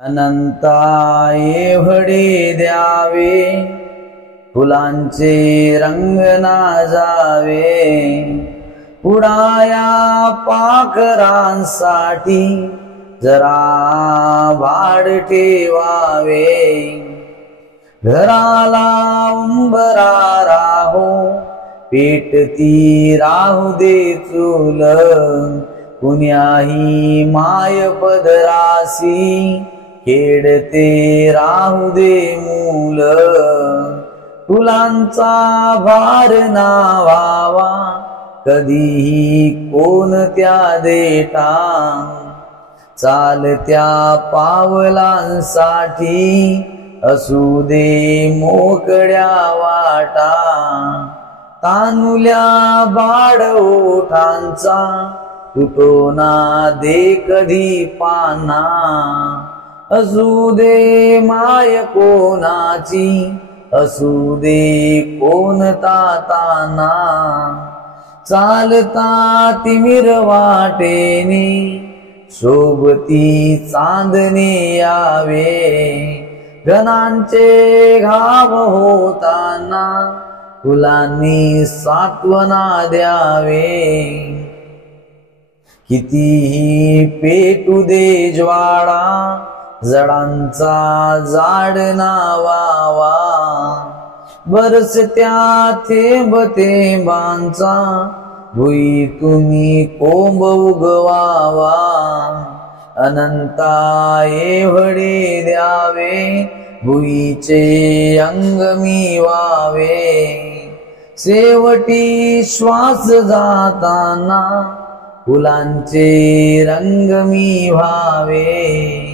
अनंता एवढे द्यावे, फुलांचे रंग ना जावे, उडाया पाखरांसाठी जरा भाड ठेवावे। घराला उंबरा राहो, पेटती राहू दे चूल, कुण्याही माय पदरासी खेळते राहू दे मूल। फुलांचा भार ना व्हावा कधीही कोणत्या देठा, चालत्या पावलांसाठी असू दे मोकळ्या वाटा। तानुल्या बाड ओठांचा तुटो ना दे कधी पाना, असू दे माय कोणाची असू दे कोणता ताना। चालता तिमिर वाटेने सोबती चांदणे यावे, घनांचे घाव होताना फुलांनी सात्वना द्यावे। कितीही पेटू दे ज्वाळा, जडांचा जाड ना व्हावा, बरसत्या थेंब थेंबांचा भुई तुम्ही कोंब उगवावा। अनंता एवढे द्यावे, भुईचे अंग मी व्हावे, शेवटी श्वास जाताना फुलांचे रंग मी व्हावे।